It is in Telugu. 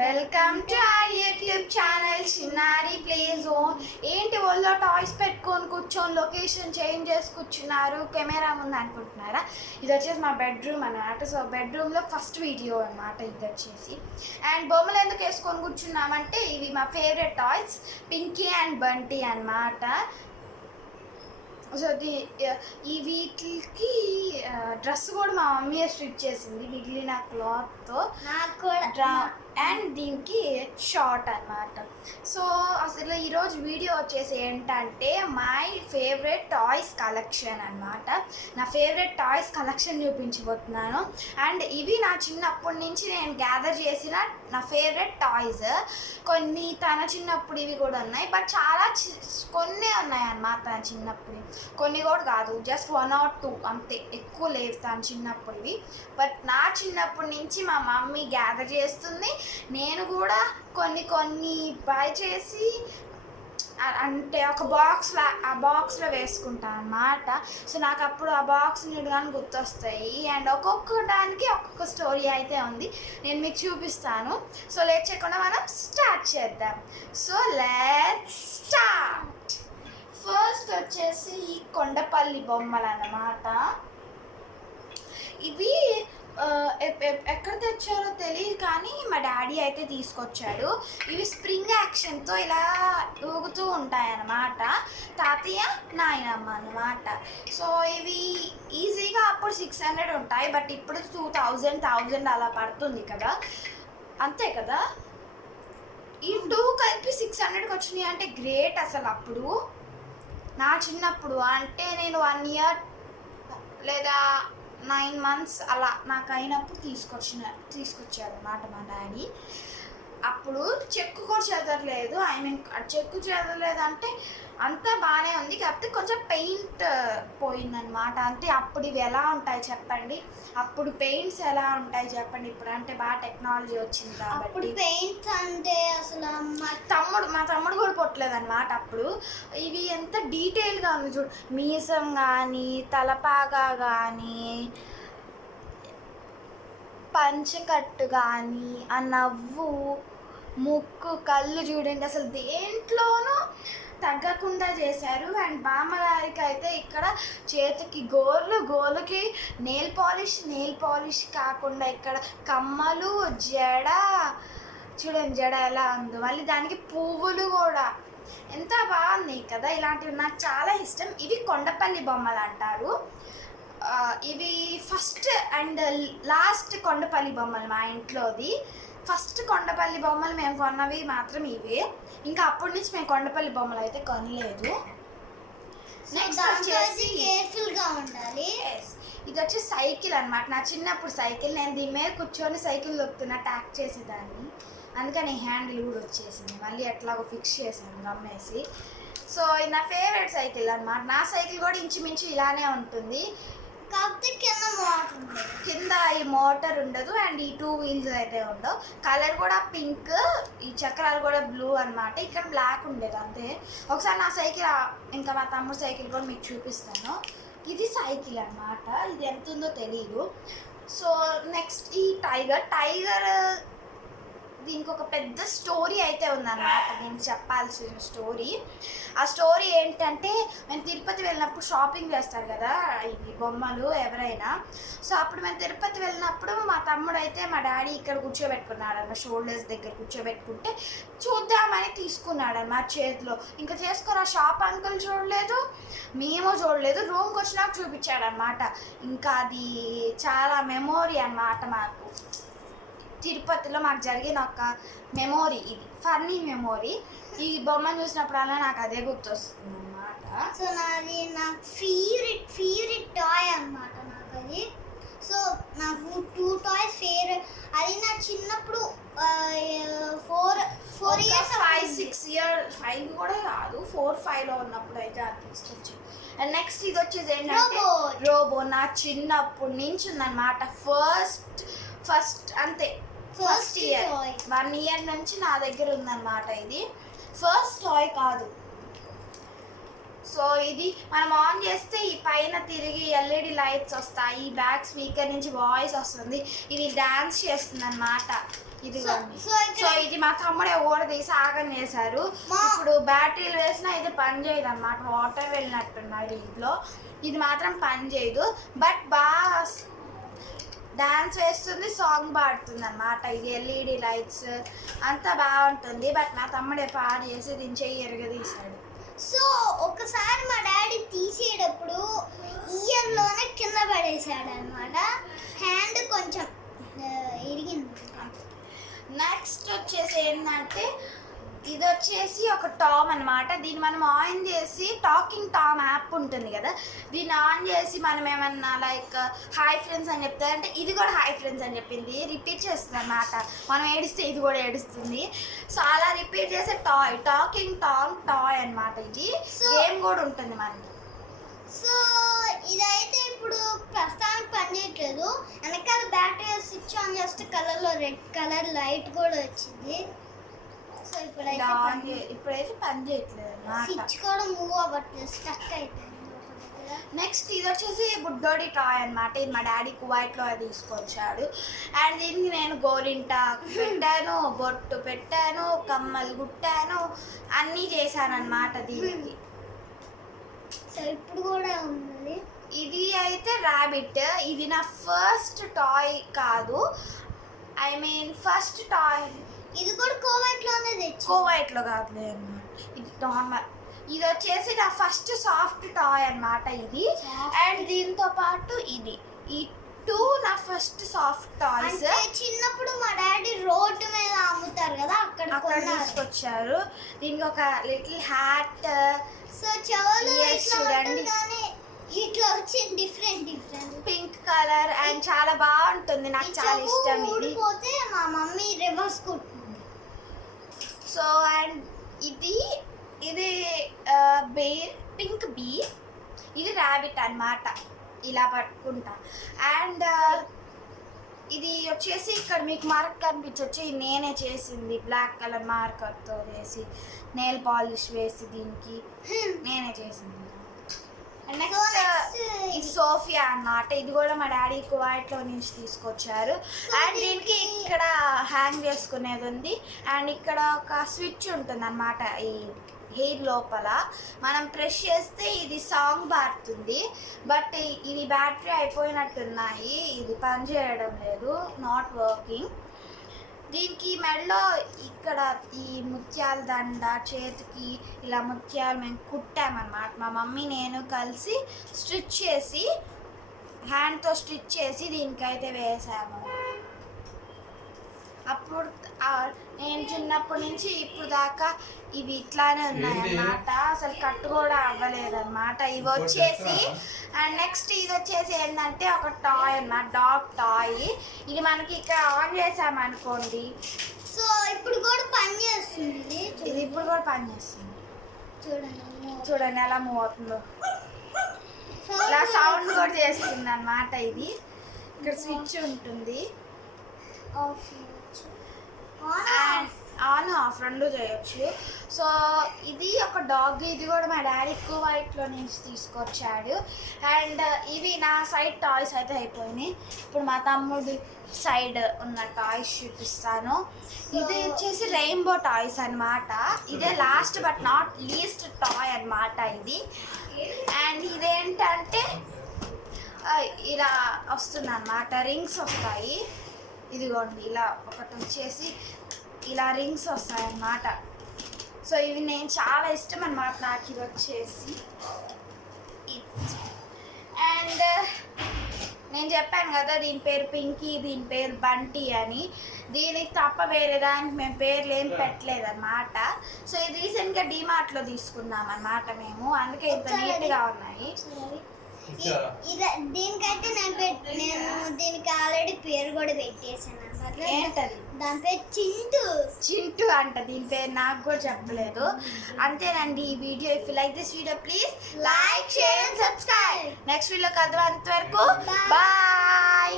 Welcome to our YouTube channel చిన్నారి ప్లే జోన్. ఏంటి వాళ్ళు టాయ్స్ పెట్టుకొని కూర్చొని లొకేషన్ చేంజ్ చేసి కూర్చున్నారు, కెమెరా ముందు అనుకుంటున్నారా? ఇది వచ్చేసి మా బెడ్రూమ్ అన్నమాట. సో బెడ్రూమ్లో ఫస్ట్ వీడియో అన్నమాట ఇది వచ్చేసి. అండ్ బొమ్మలు ఎందుకు వేసుకొని కూర్చున్నామంటే ఇవి మా favourite toys Pinky and Bunty అన్నమాట. సో ఈ వీటికి డ్రెస్ కూడా మా మమ్మీ స్టిచ్ చేసింది మిగిలిన క్లాత్తో. నాకు కూడా అండ్ దీనికి షార్ట్ అన్నమాట. సో అసలు ఈరోజు వీడియో వచ్చేసి ఏంటంటే మై ఫేవరెట్ టాయ్స్ కలెక్షన్ అన్నమాట. నా ఫేవరెట్ టాయ్స్ కలెక్షన్ చూపించబోతున్నాను. అండ్ ఇవి నా చిన్నప్పటి నుంచి నేను గ్యాదర్ చేసిన నా ఫేవరెట్ టాయ్స్. కొన్ని తన చిన్నప్పుడు ఇవి కూడా ఉన్నాయి, బట్ చాలా కొన్ని ఉన్నాయి అన్నమాట తన చిన్నప్పుడు. కొన్ని కూడా కాదు, జస్ట్ 1 or 2 అంతే, ఎక్కువ లేవు తన చిన్నప్పుడువి. బట్ నా చిన్నప్పటి నుంచి మా మమ్మీ గ్యాదర్ చేస్తుంది, నేను కూడా కొన్ని బై చేసి అంటే ఒక ఆ బాక్స్లో వేసుకుంటాను అన్నమాట. సో నాకు అప్పుడు ఆ బాక్స్ కానీ గుర్తొస్తాయి. అండ్ ఒక్కొక్క దానికి ఒక్కొక్క స్టోరీ అయితే ఉంది, నేను మీకు చూపిస్తాను. సో లేట్ చేయకుండా మనం స్టార్ట్ చేద్దాం. So let's start. ఫస్ట్ వచ్చేసి ఈ కొండపల్లి బొమ్మలు అన్నమాట. ఇవి ఎక్కడ తెచ్చారో తెలియదు కానీ మా డాడీ అయితే తీసుకొచ్చాడు. ఇవి స్ప్రింగ్ యాక్షన్తో ఇలా ఊగుతూ ఉంటాయన్నమాట. తాతయ్య నాయనమ్మ అన్నమాట. సో ఇవి ఈజీగా అప్పుడు 600 ఉంటాయి, బట్ ఇప్పుడు 2000 అలా పడుతుంది కదా, అంతే కదా. ఈ 2 కలిపి 600కి వచ్చినాయి అంటే గ్రేట్ అసలు. అప్పుడు నా చిన్నప్పుడు అంటే నేను 1 year లేదా 9 months అలా నాకు అయినప్పుడు తీసుకొచ్చారు అన్నమాట మా డాడీ. అప్పుడు చెక్కు కూడా చెదరలేదు. చెక్కు చెదరలేదు అంటే అంతా బాగానే ఉంది, కాకపోతే కొంచెం పెయింట్ పోయిందనమాట. అంటే అప్పుడు ఇవి ఎలా ఉంటాయి చెప్పండి, అప్పుడు పెయింట్స్ ఎలా ఉంటాయి చెప్పండి. ఇప్పుడు అంటే బాగా టెక్నాలజీ వచ్చింది కాబట్టి పెయింట్స్ అంటే అసలు మా తమ్ముడు కూడా పొట్టలేదు అనమాట అప్పుడు. ఇవి ఎంత డీటెయిల్గా ఉంది చూడు, మీసం కానీ తలపాగా కానీ పంచకట్టు కానీ ఆ నవ్వు ముక్కు కళ్ళు చూడండి, అసలు దేంట్లోనూ తగ్గకుండా చేశారు. అండ్ బామ్మగారికి అయితే ఇక్కడ చేతికి గోలుకి నెయిల్ పాలిష్ కాకుండా ఇక్కడ కమ్మలు, జడ చూడండి, జడ ఎలా ఉందో, మళ్ళీ దానికి పువ్వులు కూడా ఎంత బాగున్నాయి కదా. ఇలాంటివి నాకు చాలా ఇష్టం. ఇవి కొండపల్లి బొమ్మలు అంటారు. ఇవి ఫస్ట్ అండ్ లాస్ట్ కొండపల్లి బొమ్మలు మా ఇంట్లోది. ఫస్ట్ కొండపల్లి బొమ్మలు మేము కొన్నవి మాత్రం ఇవే, ఇంకా అప్పటి నుంచి మేము కొండపల్లి బొమ్మలు అయితే కొనలేదు. నెక్స్ట్ వచ్చేసి కేర్ఫుల్గా ఉండాలి. ఇది వచ్చి సైకిల్ అన్నమాట. నా చిన్నప్పుడు సైకిల్, నేను దీని మీద కూర్చొని సైకిల్ దొక్కుతున్నా ట్యాక్ చేసేదాన్ని, అందుకని హ్యాండిల్ కూడా వచ్చేసింది. మళ్ళీ ఎట్లాగో ఫిక్స్ చేశాను గమ్మేసి. సో ఇది నా ఫేవరెట్ సైకిల్ అన్నమాట. నా సైకిల్ కూడా ఇంచుమించు ఇలానే ఉంటుంది, కాకపోతే కింద ఈ మోటార్ ఉండదు అండ్ ఈ 2 wheels అయితే ఉండవు. కలర్ కూడా పింక్, ఈ చక్రాలు కూడా బ్లూ అన్నమాట. ఇక్కడ బ్లాక్ ఉండేది అంతే. ఒకసారి నా సైకిల్ ఇంకా మా తమ్ముడు సైకిల్ కూడా మీకు చూపిస్తాను. ఇది సైకిల్ అన్నమాట. ఇది ఎంత ఉందో తెలియదు. సో నెక్స్ట్ ఈ టైగర్ దీనికి ఒక పెద్ద స్టోరీ అయితే ఉందన్నమాట, దీనికి చెప్పాల్సిన స్టోరీ. ఆ స్టోరీ ఏంటంటే, మేము తిరుపతి వెళ్ళినప్పుడు షాపింగ్ చేస్తారు కదా ఇవి బొమ్మలు ఎవరైనా. సో అప్పుడు మేము తిరుపతి వెళ్ళినప్పుడు మా తమ్ముడు అయితే మా డాడీ ఇక్కడ కూర్చోబెట్టుకున్నాడు అన్నమాట, షోల్డర్స్ దగ్గర కూర్చోబెట్టుకుంటే చూద్దామని తీసుకున్నాడు అన్నమాట చేతిలో. ఇంకా చేసుకోరా, షాప్ అంకుల్ చూడలేదు, మేము చూడలేదు, రూమ్కి వచ్చినాక చూపించాడు అనమాట. ఇంకా అది చాలా మెమోరీ అన్నమాట మాకు. తిరుపతిలో మాకు జరిగిన ఒక మెమోరీ, ఇది ఫన్నీ మెమోరీ. ఈ బొమ్మను చూసినప్పుడల్లా నాకు అదే గుర్తొస్తుంది అన్నమాట. సో నాది నాకు ఫేవరెట్ టాయ్ అన్నమాట నాకు అది. సో నాకు 2 toys ఫేవరెట్. అది నా చిన్నప్పుడు 4 years 5-6 years 5 కూడా కాదు, 4-5లో ఉన్నప్పుడు అయితే అది తీసుకొచ్చాను. అండ్ నెక్స్ట్ ఇది వచ్చేది ఏంటంటే రోబో. నా చిన్నప్పటి నుంచి ఉందన్నమాట. ఫస్ట్ అంతే, ఫస్ట్ ఇయర్ 1 year నుంచి నా దగ్గర ఉందన్నమాట. ఇది ఫస్ట్ టాయ్ కాదు. సో ఇది మనం ఆన్ చేస్తే ఈ పైన తిరిగి ఎల్ఈడి లైట్స్ వస్తాయి, బ్యాక్ స్పీకర్ నుంచి వాయిస్ వస్తుంది, ఇది డాన్స్ చేస్తుంది అన్నమాట. ఇది సో సో ఇది మా తమ్ముడే ఓడ తీసి ఆగం చేశారు. ఇప్పుడు బ్యాటరీలు వేసినా ఇది పని చేయదు అనమాట, వాటర్ వెళ్ళినట్టున్నాయి దీంట్లో. ఇది మాత్రం పని చేయదు, బట్ బాగా డాన్స్ వేస్తుంది, సాంగ్ పాడుతుంది అనమాట. ఇది ఎల్ఈడి లైట్స్ అంతా బాగుంటుంది, బట్ నా తమ్ముడే పాడు చేసి దీన్ని చెయ్యి ఎరగదీశాడు. సో ఒకసారి మా డాడీ తీసేటప్పుడు ఇయర్లోనే కింద పడేసాడు అనమాట, హ్యాండ్ కొంచెం ఇరిగింది. నెక్స్ట్ వచ్చేసి ఏంటంటే ఇది వచ్చేసి ఒక టామ్ అనమాట. దీన్ని మనం ఆన్ చేసి టాకింగ్ టామ్ యాప్ ఉంటుంది కదా, దీన్ని ఆన్ చేసి మనం ఏమన్నా లైక్ హాయ్ ఫ్రెండ్స్ అని చెప్తే అంటే ఇది కూడా హాయ్ ఫ్రెండ్స్ అని చెప్పింది, రిపీట్ చేస్తుంది అనమాట. మనం ఏడిస్తే ఇది కూడా ఏడుస్తుంది. సో అలా రిపీట్ చేసే టాకింగ్ టామ్ టాయ్ అనమాట. ఇది గేమ్ కూడా ఉంటుంది మనకి. సో ఇదైతే ఇప్పుడు ప్రస్తుతానికి పనిచేయట్లేదు. వెనకాల బ్యాటరీ స్విచ్ ఆన్ చేస్తే కలర్లో రెడ్ కలర్ లైట్ కూడా వచ్చింది. సో ఇప్పుడైతే పని చేయట్లేదు అన్నమాట. స్విచ్ కూడా మూవ్ అవ్వట్లేదు, స్టక్ అయిపోయింది. నెక్స్ట్ ఇది వచ్చేసి బుడ్డోడి టాయ్ అనమాట. ఇది మా డాడీ కువైట్లో తీసుకొచ్చాడు. అండ్ దీనికి నేను గోరింటాకు పెట్టాను, బొట్టు పెట్టాను, కమ్మలు గుట్టాను, అన్నీ చేశాను అనమాట దీనికి. సో ఇప్పుడు కూడా ఉంది. ఇది అయితే ర్యాబిట్. ఇది నా ఫస్ట్ టాయ్ కాదు, ఐ మీన్ ఫస్ట్ టాయ్. ఇది కూడా కోవైట్లోనే తెచ్చు. కోవైట్లో కాదులే అన్నమాట, ఇది నార్మల్. ఇది వచ్చేసి నా ఫస్ట్ సాఫ్ట్ టాయ్ అన్నమాట ఇది. అండ్ దీంతో పాటు ఇది, ఈ టూ నా ఫస్ట్ సాఫ్ట్ టాయ్స్. చిన్నప్పుడు మా డాడీ రోడ్డు మీద అమ్ముతారు కదా, అక్కడ తీసుకొచ్చారు. దీనికి ఒక లిటిల్ హ్యాట్. సో చెవులు చూడండి, ఇట్లా వచ్చింది డిఫరెంట్ పింక్ కలర్ అండ్ చాలా బాగుంటుంది, నాకు చాలా ఇష్టం ఇది. పోతే మా మమ్మీ రివర్స్ కుట్టింది. సో అండ్ ఇది పింక్ బీ, ఇది ర్యాబిట్ అన్నమాట, ఇలా పట్టుకుంటా. అండ్ ఇది వచ్చేసి ఇక్కడ మీకు మార్క్ కనిపించవచ్చు, ఇది నేనే చేసింది, బ్లాక్ కలర్ మార్కర్తో వేసి నెయిల్ పాలిష్ వేసి దీనికి నేనే చేసింది. అండ్ నెక్స్ట్ ఇది సోఫియా అన్నమాట. ఇది కూడా మా డాడీ కువైట్లో నుంచి తీసుకొచ్చారు. అండ్ దీనికి ఇక్కడ హ్యాంగ్ చేసుకునేది ఉంది. అండ్ ఇక్కడ ఒక స్విచ్ ఉంటుంది అన్నమాట, ఈ హెయిర్ లోపల మనం ప్రెస్ చేస్తే ఇది సాంగ్ పాడుతుంది. బట్ ఇది బ్యాటరీ అయిపోయినట్టున్నాయి, ఇది పని చేయడం లేదు, నాట్ వర్కింగ్. దీనికి మెడలో ఇక్కడ ఈ ముత్యాల దండ, చేతికి ఇలా ముత్యాలు మేము కుట్టామన్నమాట. మా మమ్మీ నేను కలిసి స్టిచ్ చేసి, హ్యాండ్తో స్టిచ్ చేసి దీనికైతే వేసాము. అప్పుడు నేను చిన్నప్పటి నుంచి ఇప్పుడు దాకా ఇవి ఇట్లానే ఉన్నాయన్నమాట, అసలు కట్టు కూడా అవ్వలేదన్నమాట. ఇవి వచ్చేసి అండ్ నెక్స్ట్ ఇది వచ్చేసి ఏంటంటే ఒక టాయ్ అన్నమాట, డాగ్ టాయ్. ఇది మనకి ఇక్కడ ఆన్ చేసామనుకోండి, సో ఇప్పుడు కూడా పని చేస్తుంది. ఇది ఇప్పుడు కూడా పని చేస్తుంది, చూడండి ఎలా మూవ్ అవుతుందో. ఇలా సౌండ్ కూడా చేస్తుంది అన్నమాట. ఇది ఇక్కడ స్విచ్ ఉంటుంది, ఆన్ ఆఫ్ రెండు చేయొచ్చు. సో ఇది ఒక డాగ్, ఇది కూడా మా డాడీ కువైట్లో నుంచి తీసుకొచ్చాడు. అండ్ ఇవి నా సైడ్ టాయ్స్ అయితే అయిపోయినాయి. ఇప్పుడు మా తమ్ముడి సైడ్ ఉన్న టాయ్స్ చూపిస్తాను. ఇది వచ్చేసి రెయిన్బో టాయ్స్ అన్నమాట. ఇదే last but not least toy అన్నమాట ఇది. అండ్ ఇదేంటంటే ఇలా వస్తుంది అన్నమాట, రింగ్స్ వస్తాయి. ఇదిగోండి ఇలా ఒకటి వచ్చేసి ఇలా రింగ్స్ వస్తాయి అన్నమాట. సో ఇవి నేను చాలా ఇష్టం అన్నమాట నాకు. ఇది వచ్చేసి అండ్ నేను చెప్పాను కదా దీని పేరు పింకీ, దీని పేరు బంటి అని. దీనికి తప్ప వేరే దానికి మేము పేర్లు ఏం పెట్టలేదన్నమాట. సో ఇది రీసెంట్గా డీమార్ట్లో తీసుకున్నాం అన్నమాట మేము, అందుకే ఇంత నీట్గా ఉన్నాయి. దీనికైతే నేను దీనికి ఆల్రెడీ పేరు కూడా పెట్టేసాను. ఏంటది? దాని పేరు చింటూ అంట. దీని పేరు నాకు కూడా చెప్పలేదు. అంతేనండి ఈ video. If you like this video please like, share and subscribe. Next video కలవంత వరకు బాయ్.